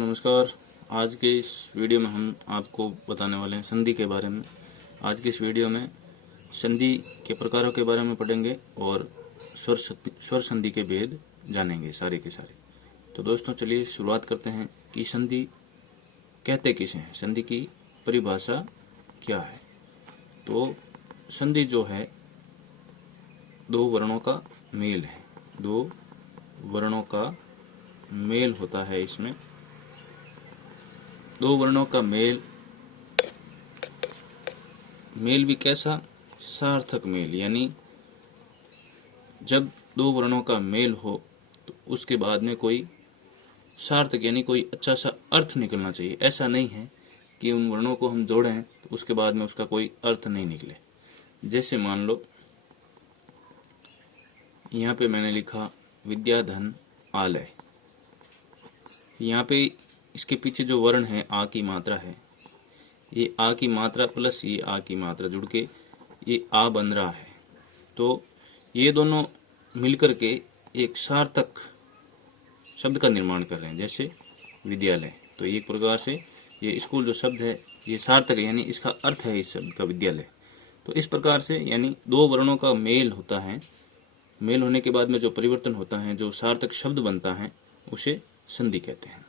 नमस्कार। आज के इस वीडियो में हम आपको बताने वाले हैं संधि के बारे में। आज की इस वीडियो में संधि के प्रकारों के बारे में पढ़ेंगे और स्वर संधि के भेद जानेंगे सारे के सारे। तो दोस्तों चलिए शुरुआत करते हैं कि संधि कहते किसे हैं, संधि की परिभाषा क्या है। तो संधि जो है दो वर्णों का मेल है, दो वर्णों का मेल होता है। इसमें दो वर्णों का मेल भी कैसा, सार्थक मेल, यानी जब दो वर्णों का मेल हो तो उसके बाद में कोई सार्थक यानी कोई अच्छा सा अर्थ निकलना चाहिए। ऐसा नहीं है कि उन वर्णों को हम जोड़ें तो उसके बाद में उसका कोई अर्थ नहीं निकले। जैसे मान लो यहाँ पे मैंने लिखा विद्याधन आलय। यहाँ पे इसके पीछे जो वर्ण है आ की मात्रा है, ये आ की मात्रा प्लस ये आ की मात्रा जुड़ के ये आ बन रहा है। तो ये दोनों मिलकर के एक सार्थक शब्द का निर्माण कर रहे हैं। जैसे विद्यालय, तो एक प्रकार से ये स्कूल जो शब्द है ये सार्थक है, यानी इसका अर्थ है इस शब्द का विद्यालय। तो इस प्रकार से यानी दो वर्णों का मेल होता है, मेल होने के बाद में जो परिवर्तन होता है, जो सार्थक शब्द बनता है, उसे संधि कहते हैं।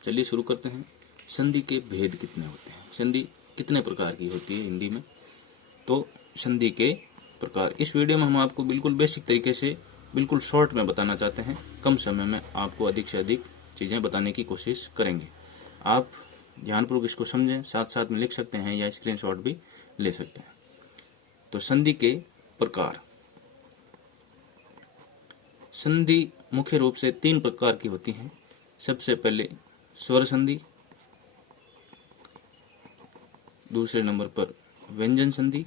चलिए शुरू करते हैं। संधि के भेद कितने होते हैं, संधि कितने प्रकार की होती है हिंदी में। तो संधि के प्रकार इस वीडियो में हम आपको बिल्कुल बेसिक तरीके से बिल्कुल शॉर्ट में बताना चाहते हैं। कम समय में आपको अधिक से अधिक चीज़ें बताने की कोशिश करेंगे। आप ध्यानपूर्वक इसको समझें, साथ साथ में लिख सकते हैं या स्क्रीनशॉट भी ले सकते हैं। तो संधि के प्रकार, संधि मुख्य रूप से तीन प्रकार की होती हैं। सबसे पहले स्वर संधि, दूसरे नंबर पर व्यंजन संधि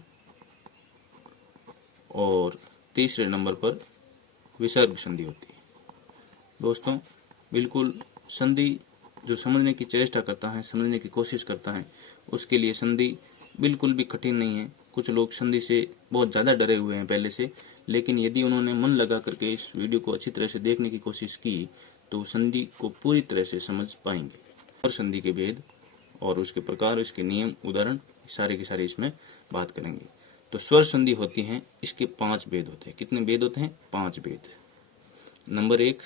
और तीसरे नंबर पर विसर्ग संधि होती है। दोस्तों बिल्कुल संधि जो समझने की चेष्टा करता है, समझने की कोशिश करता है, उसके लिए संधि बिल्कुल भी कठिन नहीं है। कुछ लोग संधि से बहुत ज़्यादा डरे हुए हैं पहले से, लेकिन यदि उन्होंने मन लगा करके इस वीडियो को अच्छी तरह से देखने की कोशिश की तो संधि को पूरी तरह से समझ पाएंगे। और संधि के भेद और उसके प्रकार, इसके नियम, उदाहरण सारे के सारे इसमें बात करेंगे। तो स्वर संधि होती हैं, इसके 5 भेद होते हैं। कितने भेद होते हैं? 5 भेद। नंबर 1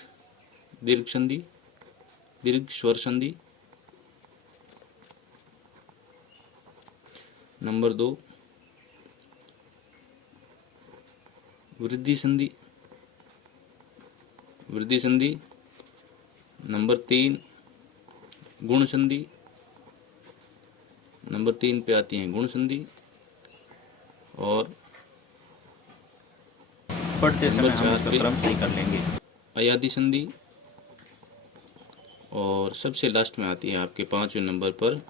दीर्घ संधि, दीर्घ स्वर संधि। नंबर 2 वृद्धि संधि, वृद्धि संधि। नंबर 3 गुण संधि, नंबर 3 पे आती है गुण संधि। और पढ़ते समय हम इसका क्रम सही कर लेंगे, अयादि संधि। और सबसे लास्ट में आती है आपके 5वें नंबर पर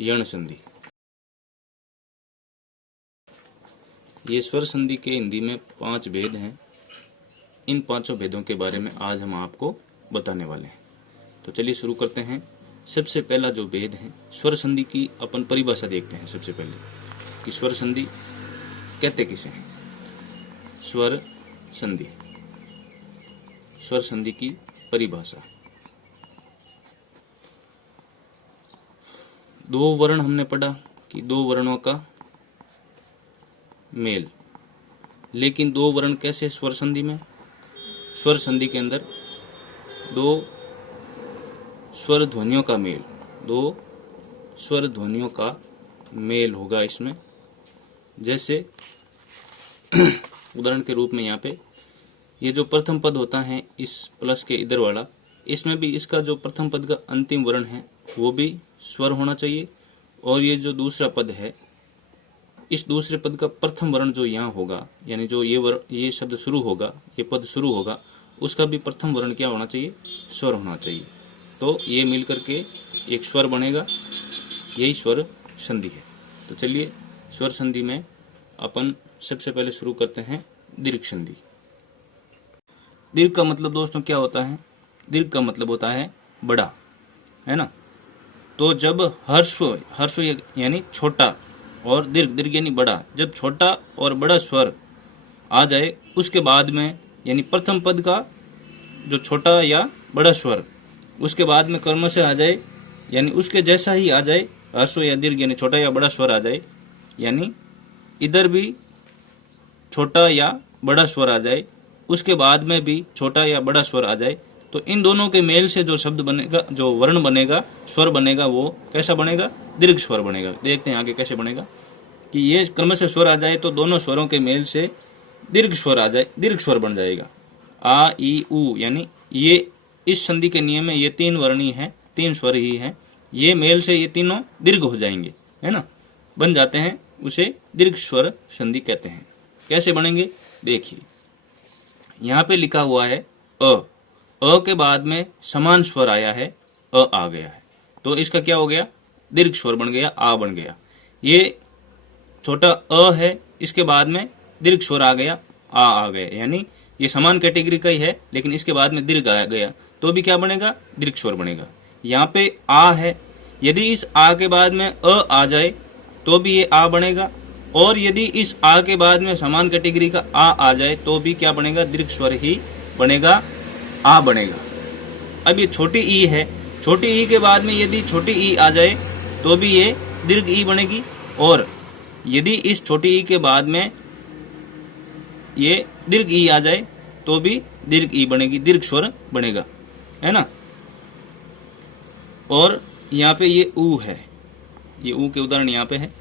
यण संधि। ये स्वर संधि के हिंदी में 5 भेद हैं। इन 5 भेदों के बारे में आज हम आपको बताने वाले हैं। तो चलिए शुरू करते हैं। सबसे पहला जो भेद है स्वर संधि की, अपन परिभाषा देखते हैं सबसे पहले कि स्वर संधि कहते किसे हैं। स्वर संधि, स्वर संधि की परिभाषा। दो वर्ण हमने पढ़ा कि दो वर्णों का मेल, लेकिन दो वर्ण कैसे स्वर संधि में? स्वर संधि के अंदर दो स्वर ध्वनियों का मेल, दो स्वर ध्वनियों का मेल होगा इसमें। जैसे उदाहरण के रूप में यहाँ पे ये जो प्रथम पद होता है इस प्लस के इधर वाला, इसमें भी इसका जो प्रथम पद का अंतिम वर्ण है वो भी स्वर होना चाहिए। और ये जो दूसरा पद है, इस दूसरे पद का प्रथम वर्ण जो यहाँ होगा, यानी जो ये शब्द शुरू होगा, ये पद शुरू होगा, उसका भी प्रथम वर्ण क्या होना चाहिए? स्वर होना चाहिए। तो ये मिलकर के एक स्वर बनेगा, यही स्वर संधि है। तो चलिए स्वर संधि में अपन सबसे पहले शुरू करते हैं दीर्घ संधि। दीर्घ का मतलब दोस्तों क्या होता है? दीर्घ का मतलब होता है बड़ा, है ना। तो जब हर्ष यानी छोटा और दीर्घ, दीर्घ यानी बड़ा, जब छोटा और बड़ा स्वर आ जाए उसके बाद में, यानी प्रथम पद का जो छोटा या बड़ा स्वर उसके बाद में कर्म से आ जाए, यानी उसके जैसा ही आ जाए, ह्रस्व या दीर्घ यानी छोटा या बड़ा स्वर आ जाए, यानी इधर भी छोटा या बड़ा स्वर आ जाए, उसके बाद में भी छोटा या बड़ा स्वर आ जाए, तो इन दोनों के मेल से जो शब्द बनेगा, जो वर्ण बनेगा, स्वर बनेगा, वो कैसा बनेगा? दीर्घ स्वर बनेगा। देखते हैं आगे कैसे बनेगा कि ये क्रम से स्वर आ जाए तो दोनों स्वरों के मेल से दीर्घ स्वर आ जाए, दीर्घ स्वर बन जाएगा। आ ई उ, यानी ये इस संधि के नियम में ये 3 वर्णी हैं, 3 स्वर ही हैं, ये मेल से ये तीनों दीर्घ हो जाएंगे, है ना, बन जाते हैं, उसे दीर्घ स्वर संधि कहते हैं। कैसे बनेंगे देखिए, यहाँ पे लिखा हुआ है अ के बाद में समान स्वर आया है, आ गया है, तो इसका क्या हो गया? दीर्घ स्वर बन गया, आ बन गया। ये छोटा अ है, इसके बाद में दीर्घ स्वर आ गया, आ गया, यानी ये समान कैटेगरी का ही है, लेकिन इसके बाद में दीर्घ आ गया, तो भी क्या बनेगा? दीर्घ स्वर बनेगा। यहाँ पे आ है, यदि इस आ के बाद में आ जाए तो भी ये आ बनेगा, और यदि इस आ के बाद में समान कैटेगरी का आ जाए तो भी क्या बनेगा? दीर्घ स्वर ही बनेगा, आ बनेगा। अब ये छोटी ई है, छोटी ई के बाद में यदि छोटी ई आ जाए तो भी ये दीर्घ ई बनेगी, और यदि इस छोटी ई के बाद में ये दीर्घ ई आ जाए तो भी दीर्घ ई बनेगी, दीर्घ स्वर बनेगा, है ना। और यहाँ पे ये ऊ है, ये ऊ के उदाहरण यहाँ पे है।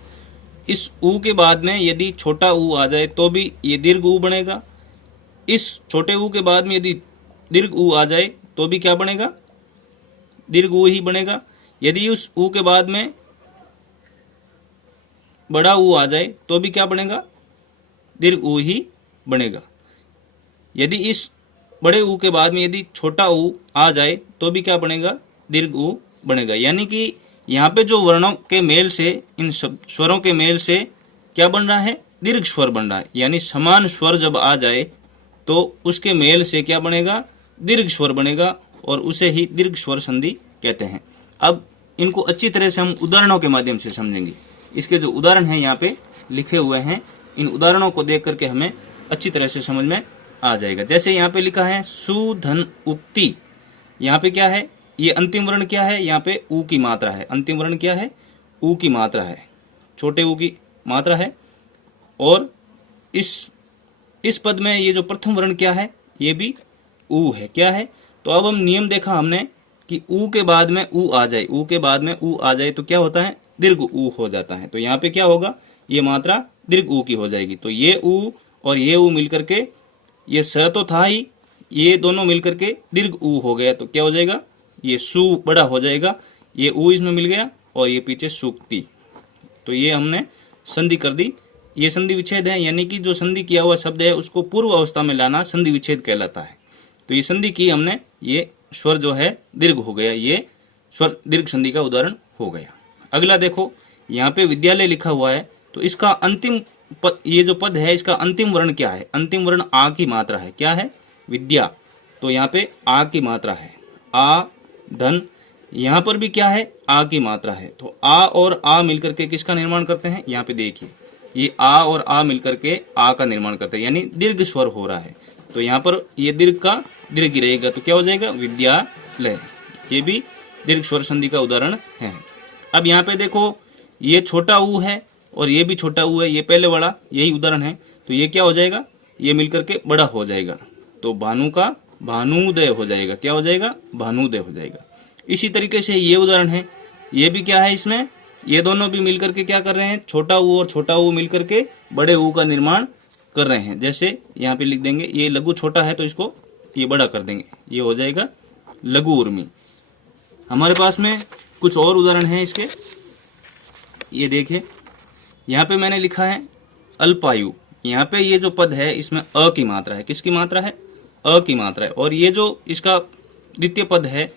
इस ऊ के बाद में यदि छोटा ऊ आ जाए तो भी ये दीर्घ ऊ बनेगा, इस छोटे ऊ के बाद में यदि दीर्घ ऊ आ जाए तो भी क्या बनेगा? दीर्घ ऊ ही बनेगा। यदि उस ऊ के बाद में बड़ा ऊ आ जाए तो भी क्या बनेगा? दीर्घ ऊ ही बनेगा। यदि इस बड़े ऊ के बाद में यदि छोटा ऊ आ जाए तो भी क्या बनेगा? दीर्घ ऊ बनेगा। यानी कि यहाँ पे जो वर्णों के मेल से, इन स्वरों के मेल से क्या बन रहा है? दीर्घ स्वर बन रहा है। यानी समान स्वर जब आ जाए तो उसके मेल से क्या बनेगा? दीर्घ स्वर बनेगा, और उसे ही दीर्घ स्वर संधि कहते हैं। अब इनको अच्छी तरह से हम उदाहरणों के माध्यम से समझेंगे। इसके जो उदाहरण हैं यहाँ पे लिखे हुए हैं, इन उदाहरणों को देख करके हमें अच्छी तरह से समझ में आ जाएगा। जैसे यहाँ पे लिखा है सुधन उक्ति, यहाँ पे क्या है? ये अंतिम वर्ण क्या है? यहाँ पे ऊ की मात्रा है। अंतिम वर्ण क्या है? ऊ की मात्रा है, छोटे ऊ की मात्रा है। और इस पद में ये जो प्रथम वर्ण क्या है? ये भी ऊ है। क्या है? तो अब हम नियम देखा हमने कि ऊ के बाद में ऊ आ जाए, ऊ के बाद में ऊ आ जाए तो क्या होता है? दीर्घ ऊ हो जाता है। तो यहाँ पे क्या होगा? ये मात्रा दीर्घ ऊ की हो जाएगी। तो ये ऊ और ये ऊ मिलकर के, ये स तो था ही, ये दोनों मिलकर के दीर्घ ऊ हो गया, तो क्या हो जाएगा? ये सु बड़ा हो जाएगा, ये ऊ इसमें मिल गया, और ये पीछे सुक्ति। तो ये हमने संधि कर दी। ये संधि विच्छेद है, यानी कि जो संधि किया हुआ शब्द है उसको पूर्व अवस्था में लाना संधि विच्छेद कहलाता है। तो ये संधि की हमने, ये स्वर जो है दीर्घ हो गया, ये स्वर दीर्घ संधि का उदाहरण हो गया। अगला देखो, यहाँ पे विद्यालय लिखा हुआ है, तो इसका अंतिम पद, ये जो पद है इसका अंतिम वर्ण क्या है? अंतिम वर्ण आ की मात्रा है। क्या है? विद्या। तो यहाँ पे आ की मात्रा है, आ धन। यहाँ पर भी क्या है? आ की मात्रा है। तो आ और आ मिलकर के किसका निर्माण करते हैं? यहाँ पे देखिए, ये आ और आ मिलकर के आ का निर्माण करते हैं, यानी दीर्घ स्वर हो रहा है। तो यहाँ पर ये दीर्घ का दीर्घ ही रहेगा, तो क्या हो जाएगा? विद्यालय। ये भी दीर्घ स्वर संधि का उदाहरण है। अब यहाँ पे देखो, ये छोटा ऊ है और ये भी छोटा ऊ है, ये पहले वाला यही उदाहरण है। तो ये क्या हो जाएगा? ये मिलकर के बड़ा हो जाएगा, तो भानु का भानुदय हो जाएगा। क्या हो जाएगा? भानुदय हो जाएगा। इसी तरीके से ये उदाहरण है, ये भी क्या है? इसमें ये दोनों भी मिलकर के क्या कर रहे हैं? छोटा ऊ और छोटा ऊ मिलकर के बड़े ऊ का निर्माण कर रहे हैं। जैसे यहाँ पे लिख देंगे, ये लघु छोटा है तो इसको ये बड़ा कर देंगे, ये हो जाएगा लघु उर्मी। हमारे पास में कुछ और उदाहरण हैं इसके, ये देखिए, यहाँ पे मैंने लिखा है अल्पायु। यहाँ पे ये जो पद है इसमें अ की मात्रा है। किसकी मात्रा है? अ की मात्रा है। और ये जो इसका द्वितीय पद है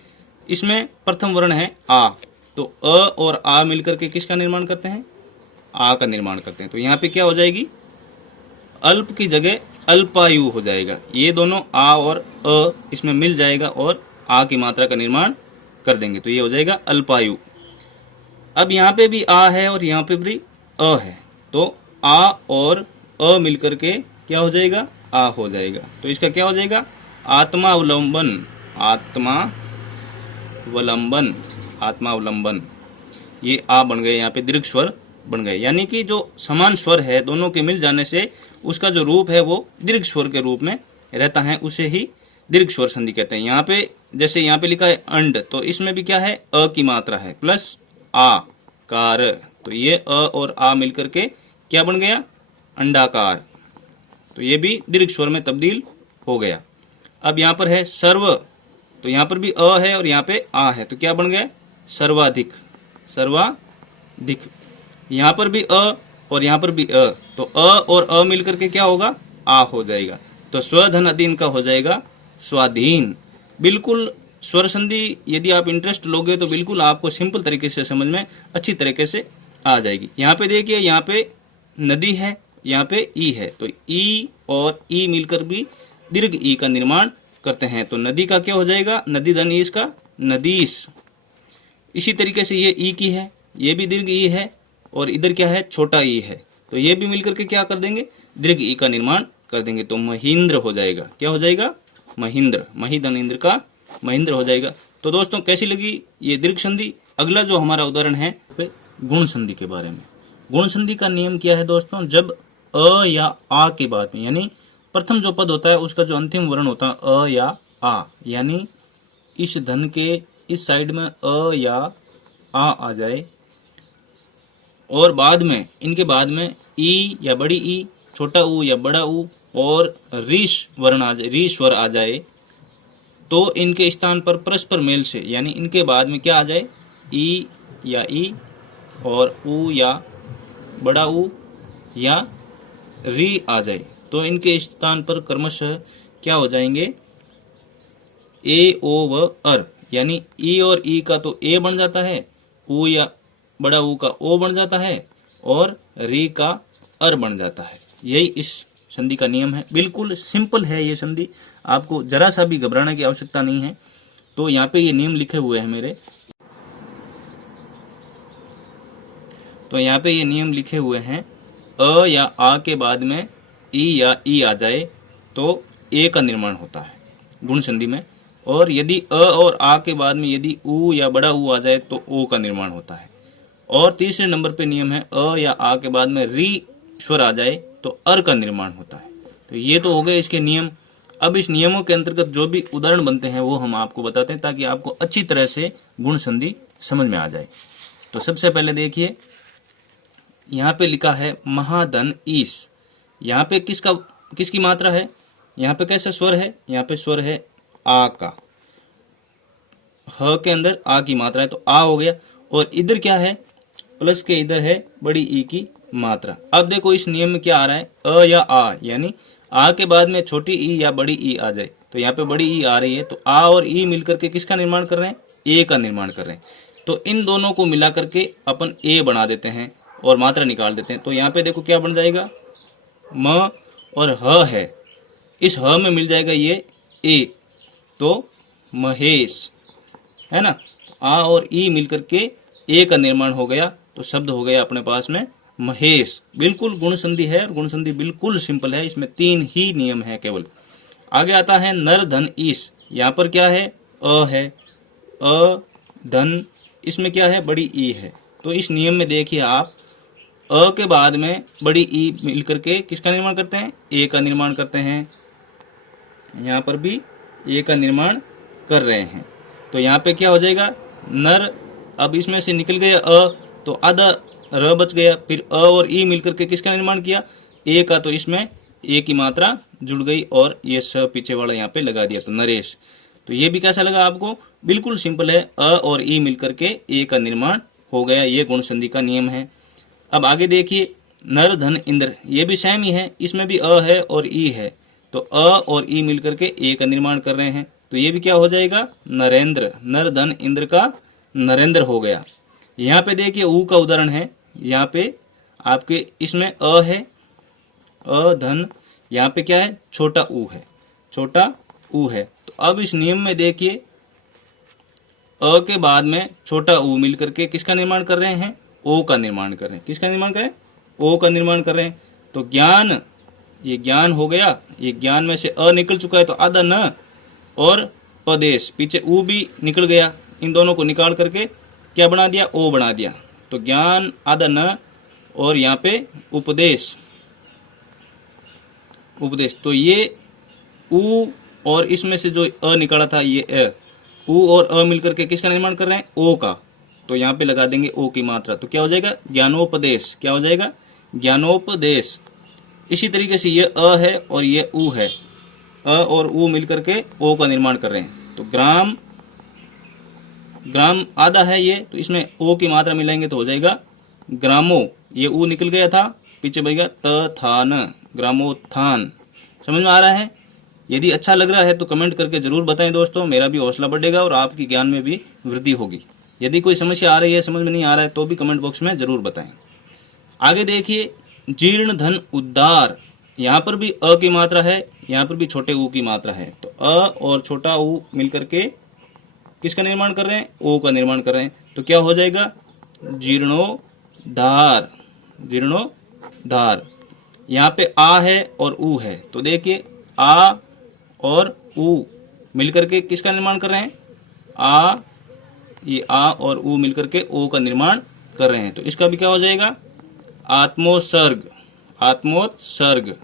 इसमें प्रथम वर्ण है आ। तो अ और आ मिलकर के किसका निर्माण करते हैं? आ का निर्माण करते हैं। तो यहाँ पे क्या हो जाएगी? अल्प की जगह अल्पायु हो जाएगा। ये दोनों आ और अ इसमें मिल जाएगा और आ की मात्रा का निर्माण कर देंगे, तो ये हो जाएगा अल्पायु। अब यहाँ पे भी आ है और यहाँ पे भी अ है, तो आ और अ मिलकर के क्या हो जाएगा? आ हो जाएगा। तो इसका क्या हो जाएगा? आत्मा अवलंबन। आत्मा आत्मावलंबन, आत्मावलंबन, ये आ बन गए, यहाँ पे दीर्घ स्वर बन गए। यानी कि जो समान स्वर है दोनों के मिल जाने से उसका जो रूप है वो दीर्घ स्वर के रूप में रहता है, उसे ही दीर्घ स्वर संधि कहते हैं। यहाँ पे जैसे यहाँ पे लिखा है अंड, तो इसमें भी क्या है, अ की मात्रा है प्लस आ कार, तो ये अ और आ मिलकर के क्या बन गया, अंडाकार, तो ये भी दीर्घ स्वर में तब्दील हो गया। अब यहाँ पर है सर्व, तो यहाँ पर भी अ है और यहाँ पे आ है, तो क्या बन गया, सर्वाधिक, सर्वाधिक। यहाँ पर भी अ और यहाँ पर भी अ, तो अ और अ मिलकर के क्या होगा, आ हो जाएगा, तो स्वधन अधीन का हो जाएगा स्वाधीन। बिल्कुल स्वर संधि यदि आप इंटरेस्ट लोगे तो बिल्कुल आपको सिंपल तरीके से समझ में अच्छी तरीके से आ जाएगी। यहाँ पे देखिए, यहाँ पे नदी है, यहाँ पे ई है, तो ई और ई मिलकर भी दीर्घ ई का निर्माण करते हैं, तो नदी का क्या हो जाएगा, नदी धन ईश का नदीस। इसी तरीके से ये ई की है, ये भी दीर्घ ई है, और इधर क्या है, छोटा ई है, तो ये भी मिलकर के क्या कर देंगे, दीर्घ ई का निर्माण कर देंगे, तो महेंद्र हो जाएगा। क्या हो जाएगा, महेंद्र, मही धन इंद्र का महेंद्र हो जाएगा। तो दोस्तों कैसी लगी ये दीर्घ संधि। अगला जो हमारा उदाहरण है गुण संधि के बारे में। गुण संधि का नियम क्या है दोस्तों, जब अ या आ के बाद में, यानी प्रथम जो पद होता है उसका जो अंतिम वर्ण होता है अ या आ, यानी इस धन के इस साइड में अ या आ जाए, और बाद में इनके बाद में ई या बड़ी ई, छोटा ऊ या बड़ा ऊ और रीश वर्ण आ जाए, री स्वर आ जाए, तो इनके स्थान पर परस्पर मेल से, यानी इनके बाद में क्या आ जाए, ई या ई और ऊ या बड़ा ऊ या री आ जाए, तो इनके स्थान पर क्रमशः क्या हो जाएंगे, ए ओ व अर, यानी ई और ई का तो ए बन जाता है, ऊ या बड़ा ऊ का ओ बन जाता है, और री का अर बन जाता है। यही इस संधि का नियम है। बिल्कुल सिंपल है ये संधि, आपको जरा सा भी घबराने की आवश्यकता नहीं है। तो यहाँ पे ये नियम लिखे हुए हैं मेरे, तो यहाँ पे ये नियम लिखे हुए हैं, अ या आ के बाद में ई या ई आ जाए तो ए का निर्माण होता है गुण संधि में, और यदि अ और आ के बाद में यदि ऊ या बड़ा ऊ आ जाए तो ओ का निर्माण होता है। और तीसरे नंबर पे नियम है, अ या आ के बाद में री स्वर आ जाए तो अर का निर्माण होता है। तो ये तो हो गए इसके नियम। अब इस नियमों के अंतर्गत जो भी उदाहरण बनते हैं वो हम आपको बताते हैं, ताकि आपको अच्छी तरह से गुण संधि समझ में आ जाए। तो सबसे पहले देखिए, यहाँ पे लिखा है महाधन ईश, यहाँ पे किसकी मात्रा है, यहाँ पे कैसा स्वर है, यहाँ पे स्वर है आ का, ह के अंदर आ की मात्रा है तो आ हो गया, और इधर क्या है, प्लस के इधर है बड़ी ई की मात्रा। अब देखो इस नियम में क्या आ रहा है, अ या आ, यानी आ के बाद में छोटी ई या बड़ी ई आ जाए, तो यहाँ पे बड़ी ई आ रही है, तो आ और ई मिलकर के किसका निर्माण कर रहे हैं, ए का निर्माण कर रहे हैं। तो इन दोनों को मिला करके अपन ए बना देते हैं और मात्रा निकाल देते हैं। तो यहाँ पे देखो क्या बन जाएगा, म और ह है, इस ह में मिल जाएगा ये ए, तो महेश है ना, आ और ई मिलकर के ए का निर्माण हो गया, तो शब्द हो गया अपने पास में महेश। बिल्कुल गुण संधि है, और गुण संधि बिल्कुल सिंपल है, इसमें 3 ही नियम है केवल। आगे आता है नर धन ईश, यहाँ पर क्या है, अ है, अ धन, इसमें क्या है, बड़ी ई है। तो इस नियम में देखिए आप, अ के बाद में बड़ी ई मिलकर के किसका निर्माण करते हैं, ए का निर्माण करते हैं। यहाँ पर भी ए का निर्माण कर रहे हैं, तो यहाँ पे क्या हो जाएगा, नर। अब इसमें से निकल गया अ, तो आधा र बच गया, फिर अ और ई मिलकर के किसका निर्माण किया, ए का, तो इसमें ए की मात्रा जुड़ गई और ये स पीछे वाला यहाँ पे लगा दिया, तो नरेश। तो ये भी कैसा लगा आपको, बिल्कुल सिंपल है, अ और ई मिलकर के ए का निर्माण हो गया, ये गुण संधि का नियम है। अब आगे देखिए, नर धन इंद्र, ये भी सेम ही है, इसमें भी अ है और ई है, तो अ और ई मिलकर के ए का निर्माण कर रहे हैं, तो ये भी क्या हो जाएगा, नरेंद्र, नर धन इंद्र का नरेंद्र हो गया। यहाँ पे देखिए ऊ का उदाहरण है, यहाँ पे आपके इसमें अ है, अ धन, यहाँ पे क्या है, छोटा ऊ है, छोटा ऊ है। तो अब इस नियम में देखिए, अ के बाद में छोटा ऊ मिलकर के किसका निर्माण कर रहे हैं, ओ का निर्माण कर रहे हैं। किसका निर्माण कर रहे हैं, ओ का निर्माण कर रहे हैं। तो ज्ञान, ये ज्ञान हो गया, ये ज्ञान में से अ निकल चुका है तो आधा न, और पदेश, पीछे ऊ भी निकल गया, इन दोनों को निकाल करके क्या बना दिया, ओ बना दिया। तो ज्ञान आधा न और यहाँ पे उपदेश, उपदेश। तो ये उ और इसमें से जो अ निकाला था ये उ और अ मिलकर के किसका निर्माण कर रहे हैं, ओ का। तो यहाँ पे लगा देंगे ओ की मात्रा, तो क्या हो जाएगा ज्ञानोपदेश। क्या हो जाएगा ज्ञानोपदेश। इसी तरीके से ये अ है और ये उ है, अ और उ मिलकर के ओ का निर्माण कर रहे हैं। तो ग्राम, ग्राम आधा है ये, तो इसमें ओ की मात्रा मिलाएंगे तो हो जाएगा ग्रामो। ये उ निकल गया था, पीछे बच गया त था न, ग्रामोत्थान। समझ में आ रहा है? यदि अच्छा लग रहा है तो कमेंट करके जरूर बताएं दोस्तों, मेरा भी हौसला बढ़ेगा और आपकी ज्ञान में भी वृद्धि होगी। यदि कोई समस्या आ रही है, समझ में नहीं आ रहा है, तो भी कमेंट बॉक्स में जरूर बताएं। आगे देखिए, जीर्ण धन उद्धार। यहाँ पर भी अ की मात्रा है, यहाँ पर भी छोटे ऊ की मात्रा है। तो अ और छोटा ऊ मिलकर के किसका निर्माण कर रहे हैं, ओ का निर्माण कर रहे हैं। तो क्या हो जाएगा जीर्णोद्धार, जीर्णोद्धार। यहाँ पे आ है और ऊ है, तो देखिए आ और ऊ मिलकर के किसका निर्माण कर रहे हैं, आ, ये आ और ऊ मिलकर के ओ का निर्माण कर रहे हैं। तो इसका भी क्या हो जाएगा आत्मोत्सर्ग, आत्मोत्सर्ग।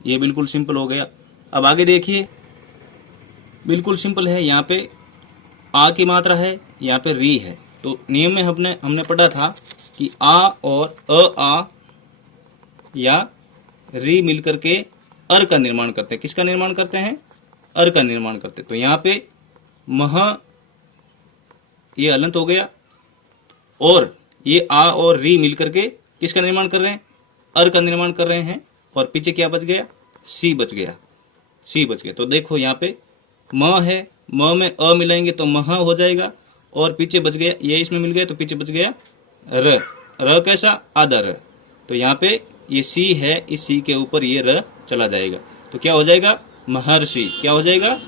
ये बिल्कुल सिंपल हो गया। अब आगे देखिए, बिल्कुल सिंपल है। यहाँ पे आ की मात्रा है, यहाँ पे री है। तो नियम में हमने पढ़ा था कि आ और आ या री मिलकर के अर का निर्माण करते हैं। किसका निर्माण करते हैं, अर का निर्माण करते हैं। तो यहाँ पे मह, ये अलंत हो गया, और ये आ और री मिलकर के किसका निर्माण कर रहे हैं, अर का निर्माण कर रहे हैं। और पीछे क्या बच गया, सी बच गया, सी बच गया। तो देखो यहाँ पे म है, म में अ मिलाएंगे तो मह हो जाएगा, और पीछे बच गया, ये इसमें मिल गया तो पीछे बच गया र। र कैसा, आधा र। तो यहाँ पे ये सी है, इस सी के ऊपर ये र चला जाएगा। तो क्या हो जाएगा महर्षि। क्या हो जाएगा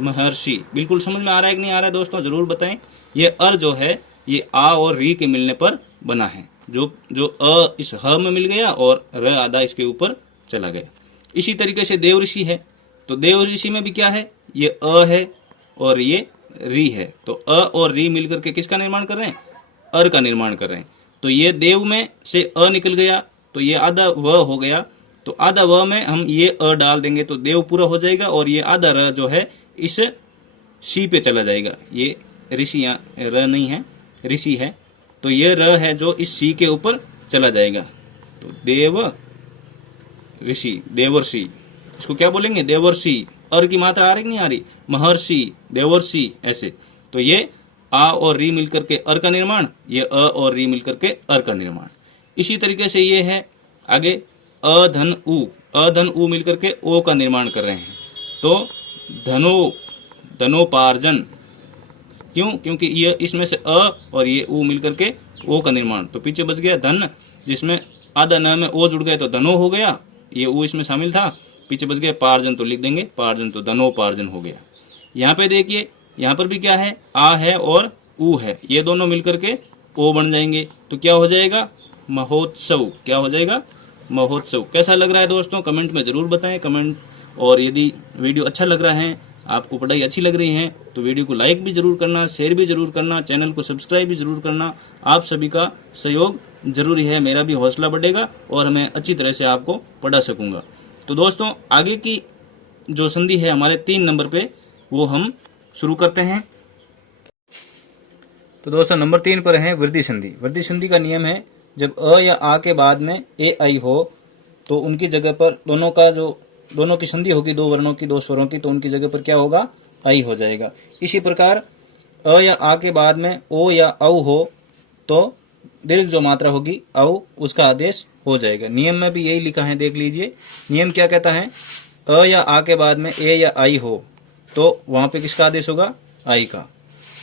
महर्षि। बिल्कुल समझ में आ रहा है कि नहीं आ रहा है दोस्तों, जरूर बताएं। ये अर जो है ये आ और री के मिलने पर बना है। जो अ इस ह में मिल गया और र आधा इसके ऊपर चला गया। इसी तरीके से देव ऋषि है। तो देव ऋषि में भी क्या है, ये अ है और ये री है। तो अ और री मिलकर के किसका निर्माण कर रहे हैं, अर का निर्माण कर रहे हैं। तो ये देव में से अ निकल गया, तो ये आधा व हो गया। तो आधा व में हम ये अ डाल देंगे तो देव पूरा हो जाएगा, और ये आधा र जो है इस सी पे चला जाएगा। ये ऋषि, यहाँ र नहीं है, ऋषि है। तो ये र है जो इस सी के ऊपर चला जाएगा। तो देव ऋषि, देवर्षि, इसको क्या बोलेंगे देवर्षि। अर की मात्रा आ रही नहीं आ रही, महर्षि, देवर्षि, ऐसे। तो ये आ और री मिलकर के अर का निर्माण, ये अ और री मिलकर के अर का निर्माण। इसी तरीके से ये है आगे अधन उ, अधन उ मिलकर के ओ का निर्माण कर रहे हैं। तो धनो, धनोपार्जन। क्यों, क्योंकि ये इसमें से अ और ये उ मिलकर के ओ का निर्माण। तो पीछे बच गया धन, जिसमें आधा न में ओ जुड़ गया तो धनो हो गया, ये उ इसमें शामिल था। पीछे बच गया पार्जन, तो लिख देंगे पार्जन, तो धनोपार्जन हो गया। यहाँ पे देखिए, यहाँ पर भी क्या है, आ है और उ है, ये दोनों मिलकर के ओ बन जाएंगे। तो क्या हो जाएगा महोत्सव। क्या हो जाएगा महोत्सव। कैसा लग रहा है दोस्तों, कमेंट में जरूर बताएं। कमेंट, और यदि वीडियो अच्छा लग रहा है, आपको पढ़ाई अच्छी लग रही है, तो वीडियो को लाइक भी जरूर करना, शेयर भी जरूर करना, चैनल को सब्सक्राइब भी जरूर करना। आप सभी का सहयोग जरूरी है, मेरा भी हौसला बढ़ेगा और मैं अच्छी तरह से आपको पढ़ा सकूंगा। तो दोस्तों आगे की जो संधि है हमारे 3 नंबर पे, वो हम शुरू करते हैं। तो दोस्तों नंबर 3 पर है वृद्धि संधि। वृद्धि संधि का नियम है, जब अ या आ के बाद में ए आई हो तो उनकी जगह पर दोनों की संधि होगी, 2 वर्णों की, 2 स्वरों की, तो उनकी जगह पर क्या होगा, आई हो जाएगा। इसी प्रकार अ या आ के बाद में ओ या औ हो तो दीर्घ जो मात्रा होगी औ, उसका आदेश हो जाएगा। नियम में भी यही लिखा है, देख लीजिए। नियम क्या कहता है, अ या आ के बाद में ए या आई हो तो वहां पे किसका आदेश होगा, आई का।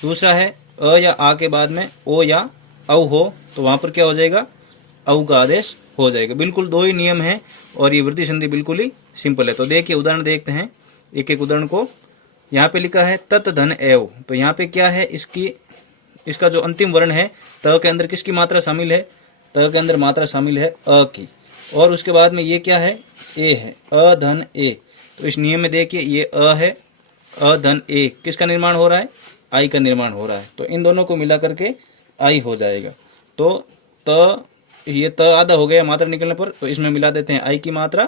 दूसरा है अ या आ के बाद में ओ या औ हो तो वहां पर क्या हो जाएगा, औ का आदेश हो जाएगा। बिल्कुल 2 ही नियम है और ये वृद्धि संधि बिल्कुल ही सिंपल है। तो देखिए उदाहरण देखते हैं, एक एक उदाहरण को। यहाँ पे लिखा है तत धन एव, तो यहाँ पे क्या है, इसका जो अंतिम वर्ण है त के अंदर किसकी मात्रा शामिल है, त के अंदर मात्रा शामिल है अ की, और उसके बाद में ये क्या है, ए है, अ धन ए। तो इस नियम में देखिए ये अ है, अ धन ए, किसका निर्माण हो रहा है, आई का निर्माण हो रहा है, तो इन दोनों को मिला करके आई हो जाएगा। तो त, ये त आधा हो गया मात्रा निकलने पर, तो इसमें मिला देते हैं आई की मात्रा,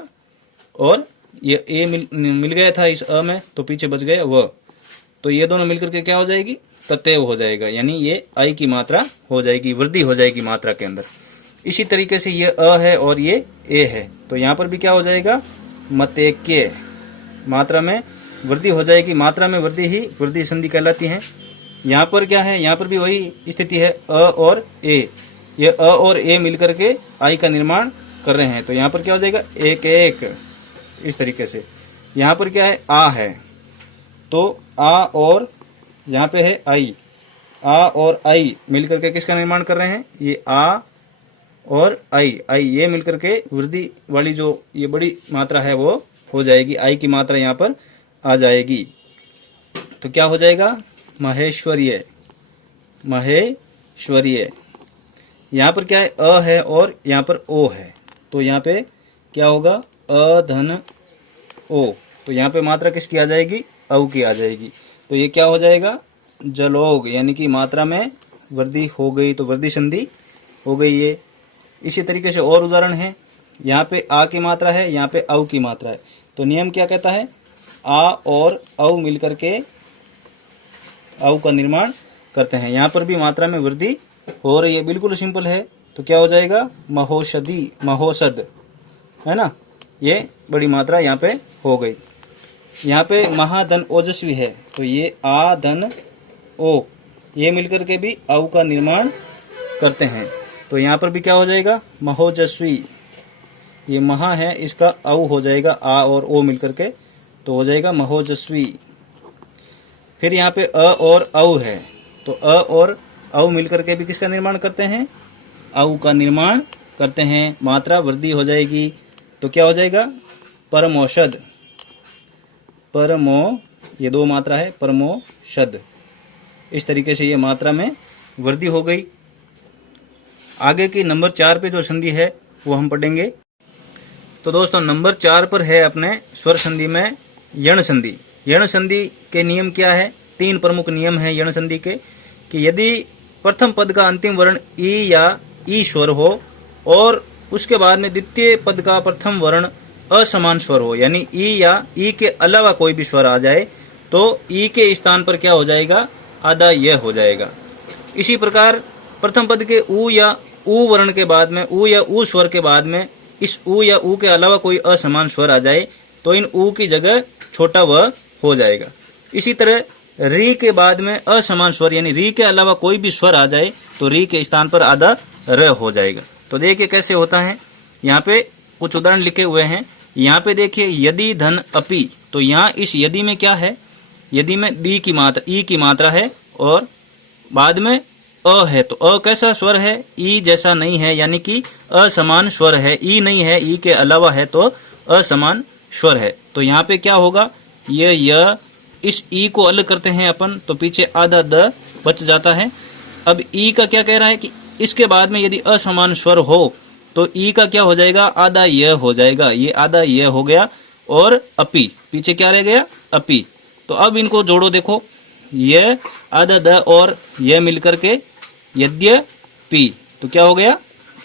और ये ए मिल गया था इस अ में, तो पीछे बच गया व, तो ये दोनों मिलकर के क्या हो जाएगी, ततेव हो जाएगा, यानी ये आई की मात्रा हो जाएगी, वृद्धि हो जाएगी मात्रा के अंदर। इसी तरीके से ये अ है और ये ए है, तो यहाँ पर भी क्या हो जाएगा, मतेक्य, मात्रा में वृद्धि हो जाएगी। मात्रा में वृद्धि ही वृद्धि संधि कहलाती है। यहाँ पर क्या है, यहाँ पर भी वही स्थिति है, अ और ए, ये अ और ए मिलकर के आई का निर्माण कर रहे हैं, तो यहाँ पर क्या हो जाएगा, एक एक, इस तरीके से। यहाँ पर क्या है, आ है, तो आ और यहाँ पे है आई, आ और आई मिलकर के किसका निर्माण कर रहे हैं, ये आ और आई, आई ये मिलकर के वृद्धि वाली जो ये बड़ी मात्रा है वो हो जाएगी, आई की मात्रा यहाँ पर आ जाएगी। तो क्या हो जाएगा, महेश्वरीय, महेश्वरीय। यहाँ पर क्या है, अ है और यहाँ पर ओ है, तो यहाँ पे क्या होगा, अ धन ओ, तो यहाँ पे मात्रा किसकी आ जाएगी, औ की आ जाएगी, तो ये क्या हो जाएगा, जलोग, यानी कि मात्रा में वृद्धि हो गई, तो वृद्धि संधि हो गई ये। इसी तरीके से और उदाहरण है, यहाँ पे आ की मात्रा है, यहाँ पे औ की मात्रा है, तो नियम क्या कहता है, आ और औ मिलकर के औ का निर्माण करते हैं। यहाँ पर भी मात्रा में वृद्धि हो रही है, बिल्कुल सिंपल है, तो क्या हो जाएगा, महोषधि, महोषध, है ना, ये बड़ी मात्रा यहाँ पे हो गई। यहाँ पे महाधन ओजस्वी है, तो ये आ धन ओ, ये मिलकर के भी औ का निर्माण करते हैं, तो यहाँ पर भी क्या हो जाएगा, महोजस्वी, ये महा है, इसका औ हो जाएगा, आ और ओ मिलकर के, तो हो जाएगा महोजस्वी। फिर यहाँ पे अ और औ है, तो अ और औ मिलकर के भी किसका निर्माण करते हैं, औ का निर्माण करते हैं, मात्रा वृद्धि हो जाएगी, तो क्या हो जाएगा, परमौषध, परमो, ये दो मात्रा है, परमोषध। इस तरीके से ये मात्रा में वृद्धि हो गई। आगे की नंबर 4 पे जो संधि है वो हम पढ़ेंगे। तो दोस्तों नंबर 4 पर है अपने स्वर संधि में यण संधि। यण संधि के नियम क्या है, 3 प्रमुख नियम है यण संधि के, कि यदि प्रथम पद का अंतिम वर्ण ई या ई स्वर हो और उसके बाद में द्वितीय पद का प्रथम वर्ण असमान स्वर हो, यानी ई या ई के अलावा कोई भी स्वर आ जाए, तो ई के स्थान पर क्या हो जाएगा, आधा यह हो जाएगा। इसी प्रकार प्रथम पद के उ या उ वर्ण के बाद में, उ या उ स्वर के बाद में इस उ या उ के अलावा कोई असमान स्वर आ जाए, तो इन उ की जगह छोटा व हो जाएगा। इसी तरह री के बाद में असमान स्वर, यानी री के अलावा कोई भी स्वर आ जाए, तो री के स्थान पर आधा र हो जाएगा। तो देखिए कैसे होता है, यहाँ पे कुछ उदाहरण लिखे हुए हैं। यहाँ पे देखिए, यदि धन अपि, तो यहाँ इस यदि में क्या है, यदि में दी की मात्रा, ई की मात्रा है और बाद में अ है, तो अ कैसा स्वर है, ई जैसा नहीं है, यानी कि असमान स्वर है, ई नहीं है, ई के अलावा है तो असमान स्वर है। तो यहाँ पे क्या होगा, ये इस ई को अलग करते हैं अपन, तो पीछे आधा द बच जाता है। अब ई का क्या कह रहा है कि इसके बाद में यदि असमान स्वर हो तो ई का क्या हो जाएगा, आधा यह हो जाएगा, ये आधा यह हो गया, और अपि, पीछे क्या रह गया, अपि। तो अब इनको जोड़ो, देखो ये आधा द और यह मिलकर के यद्यपि, तो क्या हो गया,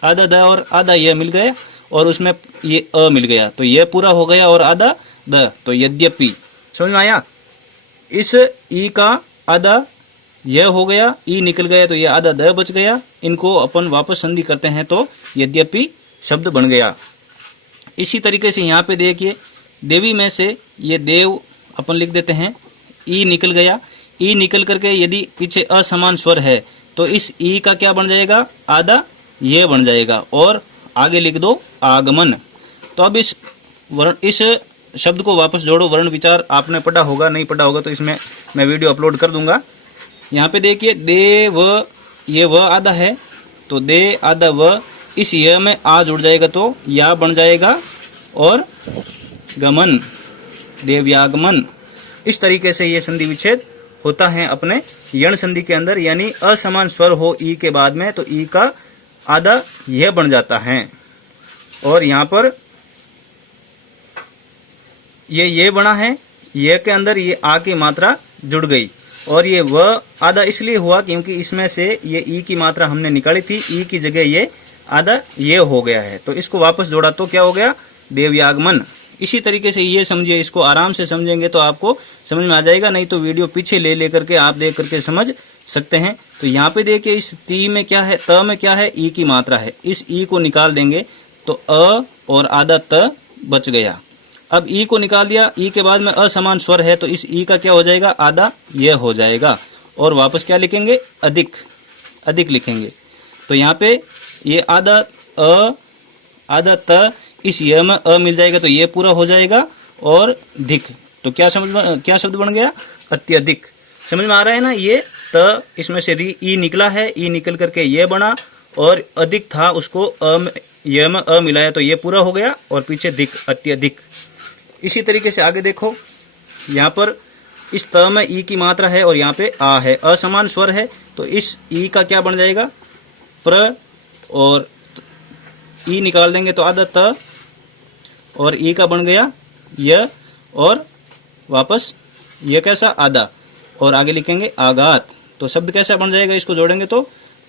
आधा द और आधा यह मिल गया और उसमें ये अ मिल गया, तो यह पूरा हो गया और आधा द, तो यद्यपि। समझ में आया, इस ई का आधा यह हो गया, ई निकल गया, तो ये आधा द बच गया, इनको अपन वापस संधि करते हैं तो यद्यपि शब्द बन गया। इसी तरीके से यहाँ पे देखिए, देवी में से ये देव अपन लिख देते हैं, ई निकल गया, ई निकल करके यदि पीछे असमान स्वर है तो इस ई का क्या बन जाएगा, आधा ये बन जाएगा, और आगे लिख दो आगमन। तो अब इस शब्द को वापस जोड़ो, वर्ण विचार आपने पढ़ा होगा, नहीं पढ़ा होगा तो इसमें मैं वीडियो अपलोड कर दूंगा। यहाँ पे देखिए, दे व, ये व आधा है, तो दे आधा व, इस य में आ जुड़ जाएगा तो या बन जाएगा, और गमन, देव्यागमन। इस तरीके से ये संधि विच्छेद होता है अपने यण संधि के अंदर, यानी असमान स्वर हो ई के बाद में तो ई का आधा यह बन जाता है, और यहाँ पर ये बना है, ये के अंदर ये आ की मात्रा जुड़ गई, और ये व आधा इसलिए हुआ क्योंकि इसमें से ये ई की मात्रा हमने निकाली थी, ई की जगह ये आधा ये हो गया है, तो इसको वापस जोड़ा तो क्या हो गया, देवयागमन। इसी तरीके से ये समझिए, इसको आराम से समझेंगे तो आपको समझ में आ जाएगा, नहीं तो वीडियो पीछे ले लेकर के आप देख करके समझ सकते हैं। तो यहाँ पे देखिए इस ती में क्या है, त में क्या है, ई की मात्रा है, इस ई को निकाल देंगे तो अ और आधा त बच गया। अब ई को निकाल दिया, ई के बाद में असमान स्वर है तो इस ई का क्या हो जाएगा, आधा यह हो जाएगा, और वापस क्या लिखेंगे, अधिक, अधिक लिखेंगे। तो यहाँ पे ये आधा अ आधा त, इस य में अ मिल जाएगा तो ये पूरा हो जाएगा, और धिक, तो क्या शब्द बन गया, अत्यधिक। समझ में आ रहा है ना, ये त इसमें से ई निकला है, ई निकल करके ये बना, और अधिक था उसको य में अ मिलाया तो ये पूरा हो गया, और पीछे धिक, अत्यधिक। इसी तरीके से आगे देखो, यहाँ पर इस त में ई की मात्रा है और यहाँ पे आ है, असमान स्वर है, तो इस ई का क्या बन जाएगा, प्र, और ई निकाल देंगे तो आधा त, और ई का बन गया य, और वापस ये कैसा, आधा, और आगे लिखेंगे आघात। तो शब्द कैसा बन जाएगा, इसको जोड़ेंगे तो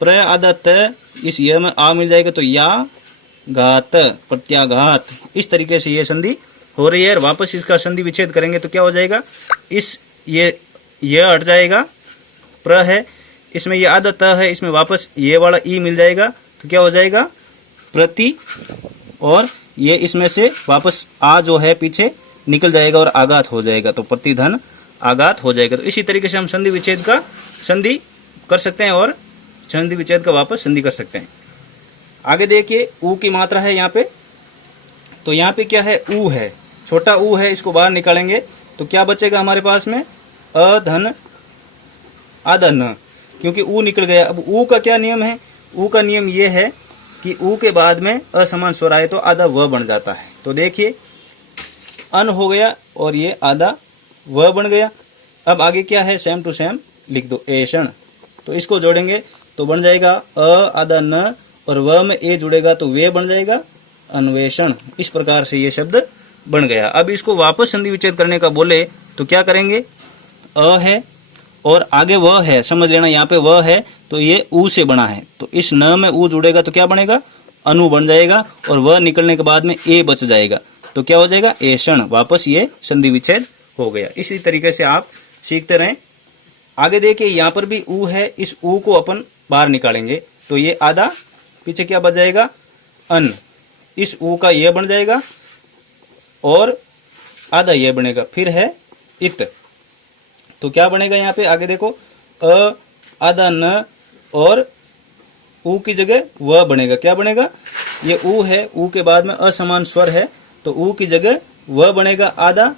प्र आधा त, इस य में आ मिल जाएगा तो या घात, प्रत्याघात। इस तरीके से ये संधि हो रही है, और वापस इसका संधि विच्छेद करेंगे तो क्या हो जाएगा, इस ये हट जाएगा, प्र है, इसमें ये आधा त है, इसमें वापस ये वाला ई मिल जाएगा तो क्या हो जाएगा, प्रति, और ये इसमें से वापस आ जो है पीछे निकल जाएगा और आघात हो जाएगा, तो प्रतिधन आघात हो जाएगा। तो इसी तरीके से हम संधि विच्छेद का संधि कर सकते हैं, और संधि विच्छेद का वापस संधि कर सकते हैं। आगे देखिए, ऊ की मात्रा है यहाँ पे, तो यहाँ पे क्या है, ऊ है, छोटा ऊ है, इसको बाहर निकालेंगे तो क्या बचेगा हमारे पास में, अधन आधा न, क्योंकि ऊ निकल गया। अब ऊ का क्या नियम है, ऊ का नियम ये है कि ऊ के बाद में असमान स्वर आए तो आधा व बन जाता है। तो देखिए अन हो गया और ये आधा व बन गया। अब आगे क्या है, सेम टू सेम लिख दो, ऐषण। तो इसको जोड़ेंगे तो बन जाएगा अ आधा न, और व में ए जुड़ेगा तो वे बन जाएगा अन्वेषण। इस प्रकार से ये शब्द बन गया। अब इसको वापस संधि विच्छेद करने का बोले तो क्या करेंगे, अ है और आगे व है, समझ लेना यहाँ पे व है तो ये ऊ से बना है, तो इस न में ऊ जुड़ेगा तो क्या बनेगा, अनु बन जाएगा, और व निकलने के बाद में ए बच जाएगा तो क्या हो जाएगा, ऐषण। वापस ये संधि विच्छेद हो गया। इसी तरीके से आप सीखते रहें। आगे देखिए यहाँ पर भी ऊ है, इस ऊ को अपन बाहर निकालेंगे तो ये आधा पीछे क्या बच जाएगा, अन, इस ऊ का ये बन जाएगा और आधा ये बनेगा, फिर है इत, तो क्या बनेगा यहाँ पे आगे देखो, अ आधा न और ऊ की जगह व बनेगा। क्या बनेगा, ये ऊ है, ऊ के बाद में असमान स्वर है तो ऊ की जगह व बनेगा आधा,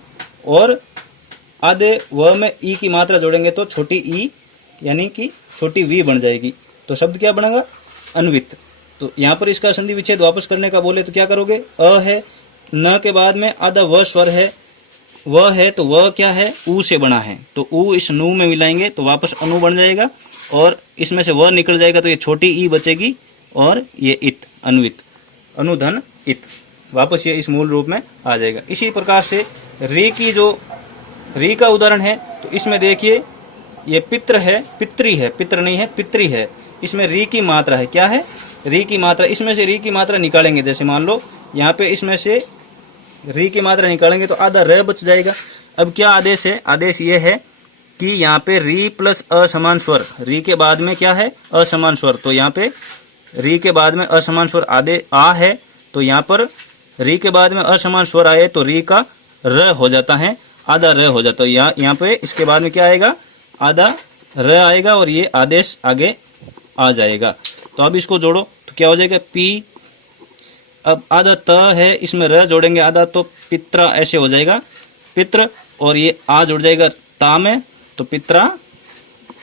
और आधे व में ई की मात्रा जोड़ेंगे तो छोटी ई यानी कि छोटी वी बन जाएगी। तो शब्द क्या बनेगा, अन्वित। तो यहाँ पर इसका संधि विच्छेद वापस करने का बोले तो क्या करोगे, अ है, न के बाद में आधा व स्वर है, व है तो व क्या है, ऊ से बना है, तो ऊ इस नू में मिलाएंगे तो वापस अनु बन जाएगा, और इसमें से व निकल जाएगा तो ये छोटी ई बचेगी, और ये इत, अन्वित, अनुधन इत, वापस ये इस मूल रूप में आ जाएगा। इसी प्रकार से री की जो री का उदाहरण है तो इसमें देखिए ये पित्र है, पितृ है, पित्र नहीं है, पितृ है, इसमें री की मात्रा है, क्या है, री की मात्रा। इसमें से री की मात्रा निकालेंगे, जैसे मान लो यहाँ पे इसमें से री की मात्रा निकालेंगे तो आधा र बच जाएगा। अब क्या आदेश है, आदेश ये है कि यहाँ पे री प्लस असमान स्वर, री के बाद में क्या है, असमान स्वर, तो यहाँ पे री के बाद में असमान स्वर आदे आ है, तो यहाँ पर री के बाद में असमान स्वर आए तो री का र हो जाता है, आधा र हो जाता है। यहाँ पे इसके बाद में क्या आएगा, आधा र आएगा, और ये आदेश आगे आ जाएगा। तो अब इसको जोड़ो तो क्या हो जाएगा, पी, अब आधा त है, इसमें र जोड़ेंगे आधा तो पित्रा ऐसे हो जाएगा, पित्र, और ये आ जुड़ जाएगा ता में तो पित्रा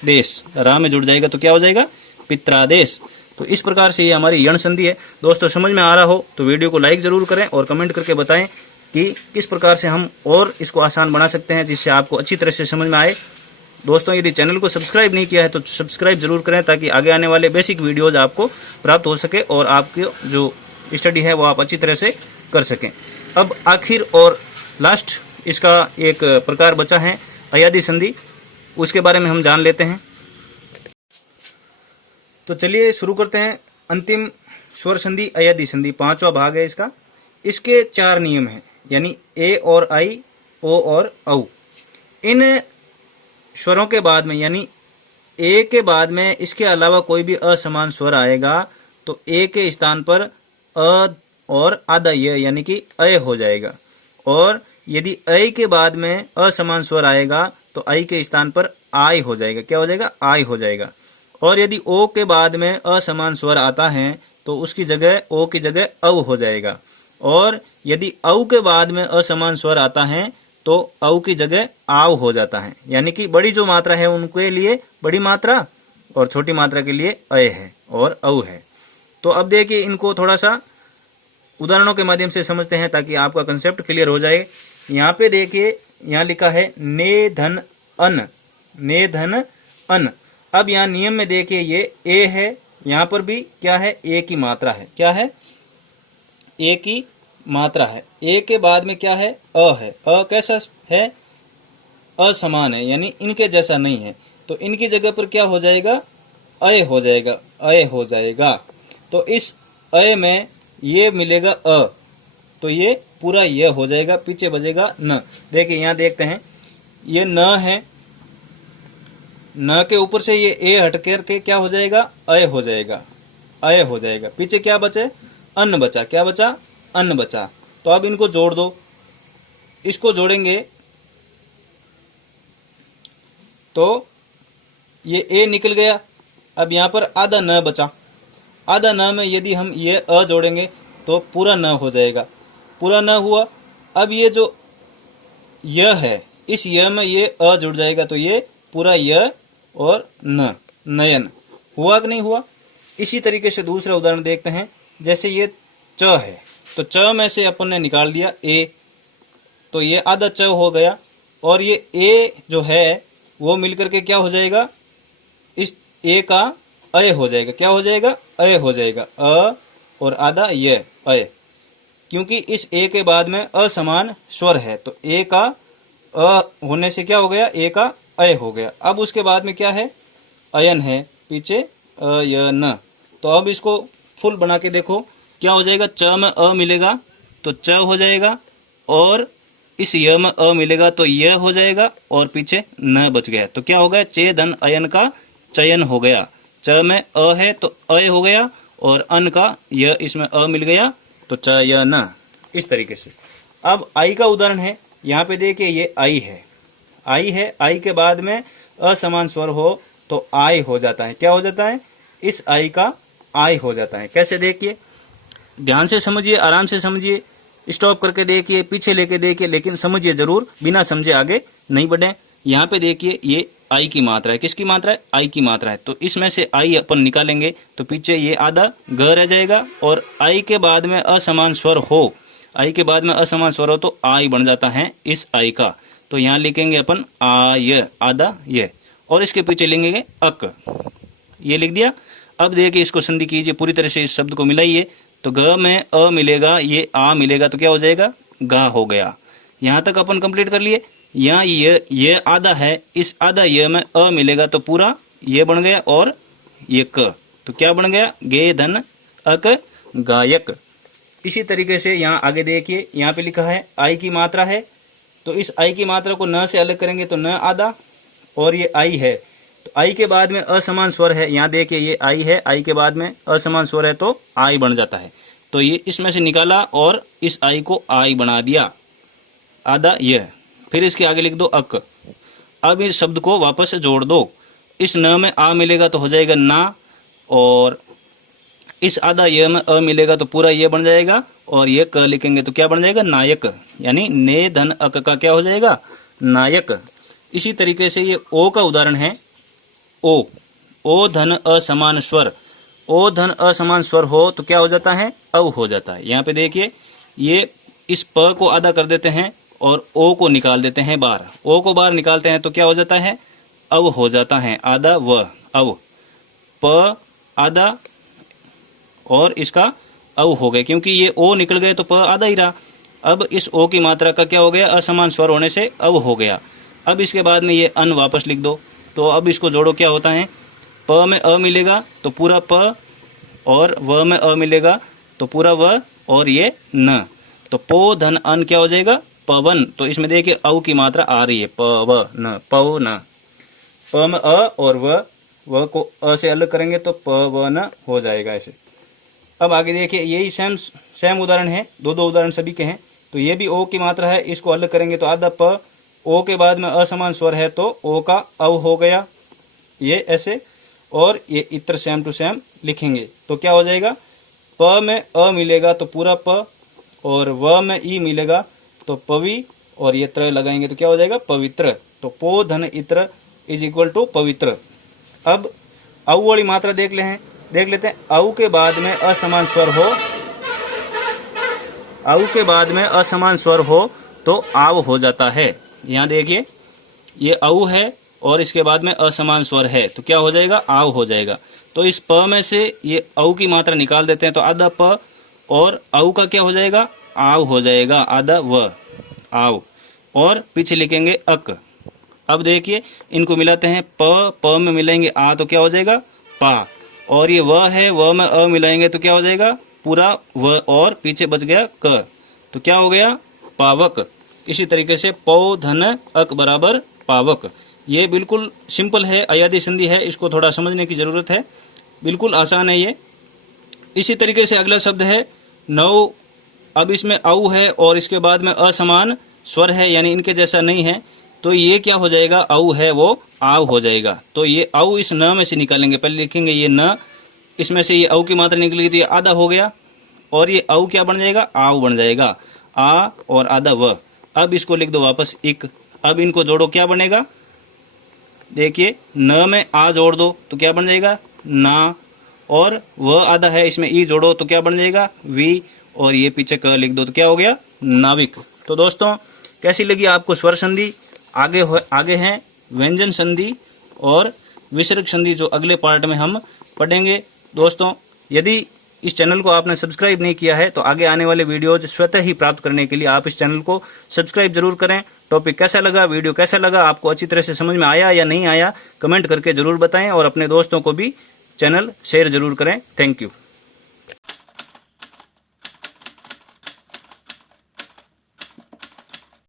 देश, रा में जुड़ जाएगा तो क्या हो जाएगा, पित्रादेश। तो इस प्रकार से ये हमारी यण संधि है। दोस्तों समझ में आ रहा हो तो वीडियो को लाइक जरूर करें और कमेंट करके बताएं कि किस प्रकार से हम और इसको आसान बना सकते हैं जिससे आपको अच्छी तरह से समझ में आए। दोस्तों यदि चैनल को सब्सक्राइब नहीं किया है तो सब्सक्राइब जरूर करें ताकि आगे आने वाले बेसिक वीडियोज आपको प्राप्त हो सके और आपकी जो स्टडी है वो आप अच्छी तरह से कर सकें। अब आखिर और लास्ट इसका एक प्रकार बचा है अयादी संधि, उसके बारे में हम जान लेते हैं। तो चलिए शुरू करते हैं। अंतिम स्वर संधि अयदि संधि, 5वां भाग है इसका। इसके 4 नियम हैं, यानी ए और आई, ओ और औ। इन स्वरों के बाद में, यानी ए के बाद में इसके अलावा कोई भी असमान स्वर आएगा तो ए के स्थान पर अ और आधा य यानी कि अय हो जाएगा। और यदि अय के बाद में असमान स्वर आएगा तो आई के स्थान पर आय हो जाएगा। क्या हो जाएगा? आय हो जाएगा। और यदि ओ के बाद में असमान स्वर आता है तो उसकी जगह ओ की जगह अव हो जाएगा। और यदि अव के बाद में असमान स्वर आता है तो अव की जगह आव हो जाता है। यानी कि बड़ी जो मात्रा है उनके लिए बड़ी मात्रा और छोटी मात्रा के लिए अय है और अव है। तो अब देखिए, इनको थोड़ा सा उदाहरणों के माध्यम से समझते हैं ताकि आपका कंसेप्ट क्लियर हो जाए। यहाँ पे देखिए, यहाँ लिखा है ने धन अन, ने धन अन। अब यहाँ नियम में देखिए ये ए है, यहाँ पर भी क्या है? ए की मात्रा है। क्या है? ए की मात्रा है। ए के बाद में क्या है? अ है। अ कैसा है? असमान है, यानी इनके जैसा नहीं है। तो इनकी जगह पर क्या हो जाएगा? अय हो जाएगा। अय हो जाएगा। तो इस अय में ये मिलेगा अ, तो ये पूरा ये हो जाएगा, पीछे बजेगा न। देखिए यहाँ देखते हैं, ये न है, न के ऊपर से ये ए हट करके क्या हो जाएगा? अय हो जाएगा। अय हो जाएगा। पीछे क्या बचे? अन्न बचा। क्या बचा? अन्न बचा। तो अब इनको जोड़ दो। इसको जोड़ेंगे तो ये ए निकल गया। अब यहाँ पर आधा न बचा। आधा न में यदि हम ये अ जोड़ेंगे तो पूरा न हो जाएगा। पूरा न हुआ। अब ये जो य है, इस य में ये अ जुड़ जाएगा तो ये पूरा य और न, नयन। हुआ कि नहीं हुआ? इसी तरीके से दूसरा उदाहरण देखते हैं। जैसे ये च है, तो च में से अपन ने निकाल दिया ए, तो ये आधा च हो गया। और ये ए जो है वो मिलकर के क्या हो जाएगा? इस ए का अय हो जाएगा। क्या हो जाएगा? अय हो जाएगा। अ और आधा ये अय, क्योंकि इस ए के बाद में असमान स्वर है तो ए का अ होने से क्या हो गया? ए का अय हो गया। अब उसके बाद में क्या है? अयन है, पीछे अयन। तो अब इसको फुल बना के देखो, क्या हो जाएगा? च में अ मिलेगा तो च हो जाएगा, और इस य में अ मिलेगा तो य हो जाएगा, और पीछे न बच गया। तो क्या हो गया? चे धन अयन का चयन हो गया। च में अ है तो अय हो गया, और अन का य इसमें अ मिल गया तो चयन। इस तरीके से। अब आई का उदाहरण है। यहाँ पे देखिए ये आई है। आई है, आई के बाद में असमान स्वर हो तो आय हो जाता है। क्या हो जाता है? इस आई का आय हो जाता है। कैसे? देखिए, ध्यान से समझिए, आराम से समझिए, स्टॉप करके देखिए, पीछे लेके देखिए, लेकिन समझिए जरूर, बिना समझे आगे नहीं बढ़े। यहाँ पे देखिए ये आई की मात्रा है। किसकी मात्रा है? आई की मात्रा है। तो इसमें से आई अपन निकालेंगे तो पीछे ये आधा ग रह जाएगा, और आई के बाद में असमान स्वर हो, आई के बाद में असमान स्वर हो तो आई बन जाता है इस आई का। तो यहाँ लिखेंगे अपन आय, आधा ये, और इसके पीछे लिखेंगे अक। ये लिख दिया। अब देखिए इसको संधि कीजिए, पूरी तरह से इस शब्द को मिलाइए। तो ग में अ मिलेगा, ये आ मिलेगा तो क्या हो जाएगा? गा हो गया। यहाँ तक अपन कंप्लीट कर लिए। यहाँ ये आधा है, इस आधा ये में अ मिलेगा तो पूरा ये बन गया, और ये क तो क्या बन गया? गे धन अक गायक। इसी तरीके से यहाँ आगे देखिए, यहाँ पे लिखा है आई की मात्रा है, तो इस आई की मात्रा को न से अलग करेंगे तो न आधा, और ये आई है तो आई के बाद में असमान स्वर है। यहाँ देखिए ये आई है, आई के बाद में असमान स्वर है तो आई बन जाता है। तो ये इसमें से निकाला और इस आई को आई बना दिया, आधा ये। फिर इसके आगे लिख दो अक। अब इस शब्द को वापस जोड़ दो। इस न में आ मिलेगा तो हो जाएगा ना, और इस आधा ये में अ मिलेगा तो पूरा ये बन जाएगा, और ये क लिखेंगे तो क्या बन जाएगा? नायक। यानी ने धन अक का क्या हो जाएगा? नायक। इसी तरीके से ये ओ का उदाहरण है। ओ धन असमान स्वर। ओ धन असमान स्वर हो तो क्या हो जाता है? अव हो जाता है। यहाँ पे देखिए ये इस प को आधा कर देते हैं और ओ को निकाल देते हैं बाहर। ओ को बाहर निकालते हैं तो क्या हो जाता है? अव हो जाता है, आधा व अव। प आधा और इसका अव हो गए, क्योंकि ये ओ निकल गए तो प आधा ही रहा। अब इस ओ की मात्रा का क्या हो गया? असमान स्वर होने से अव हो गया। अब इसके बाद में ये अन वापस लिख दो। तो अब इसको जोड़ो, क्या होता है, प में अ मिलेगा तो पूरा प, और व में अ मिलेगा तो पूरा व, और ये न, तो पो धन अन क्या हो जाएगा, पवन। तो इसमें देखिए औ की मात्रा आ रही है, प व न, पव न। प में अ और व को अ से अलग करेंगे तो प व न हो जाएगा ऐसे। अब आगे देखिए, यही सेम उदाहरण है, दो उदाहरण सभी के हैं। तो ये भी ओ की मात्रा है, इसको अलग करेंगे तो आधा प, ओ के बाद में असमान स्वर है तो ओ का अव हो गया, ये ऐसे। और ये इत्र सेम टू सेम लिखेंगे तो क्या हो जाएगा, प में अ मिलेगा तो पूरा प, और व में ई मिलेगा तो पवि, और ये त्र लगाएंगे तो क्या हो जाएगा, पवित्र। तो पो धन इत्र इज इक्वल टू पवित्र। अब औ वाली मात्रा देख लेते हैं। औ के बाद में असमान स्वर हो, औ के बाद में असमान स्वर हो तो आव हो जाता है। यहाँ देखिए, ये औ है और इसके बाद में असमान स्वर है तो क्या हो जाएगा, आव हो जाएगा। तो इस प में से ये औ की मात्रा निकाल देते हैं तो आधा प, और औ का क्या हो जाएगा, आव हो जाएगा, आधा व, आव। और पीछे लिखेंगे अक। अब देखिए इनको मिलाते हैं, प में मिलाएंगे आ तो क्या हो जाएगा, पा। और ये व है, व में अ मिलाएंगे तो क्या हो जाएगा, पूरा व, और पीछे बच गया क, तो क्या हो गया, पावक। इसी तरीके से पौ धन अक बराबर पावक। ये बिल्कुल सिंपल है, अयादी संधि है, इसको थोड़ा समझने की जरूरत है, बिल्कुल आसान है ये। इसी तरीके से अगला शब्द है नौ। अब इसमें औ है और इसके बाद में असमान स्वर है, यानी इनके जैसा नहीं है, तो ये क्या हो जाएगा, औ है वो आव हो जाएगा। तो ये औ इस न में से निकालेंगे, पहले लिखेंगे ये न, इसमें से ये औ की मात्रा निकलेगी तो ये आधा हो गया, और ये औ क्या बन जाएगा, आव बन जाएगा, आ और आधा व। अब इसको लिख दो वापस इक। अब इनको जोड़ो, क्या बनेगा, देखिए न में आ जोड़ दो तो क्या बन जाएगा, ना, और व आधा है, इसमें ई जोड़ो तो क्या बन जाएगा, वी, और ये पीछे क लिख दो तो क्या हो गया, नाविक। तो दोस्तों कैसी लगी आपको स्वर संधि। आगे हैं व्यंजन संधि और विसर्ग संधि, जो अगले पार्ट में हम पढ़ेंगे। दोस्तों यदि इस चैनल को आपने सब्सक्राइब नहीं किया है तो आगे आने वाले वीडियोज स्वतः ही प्राप्त करने के लिए आप इस चैनल को सब्सक्राइब जरूर करें। टॉपिक कैसा लगा, वीडियो कैसा लगा, आपको अच्छी तरह से समझ में आया या नहीं आया, कमेंट करके जरूर बताएं, और अपने दोस्तों को भी चैनल शेयर जरूर करें। Thank you.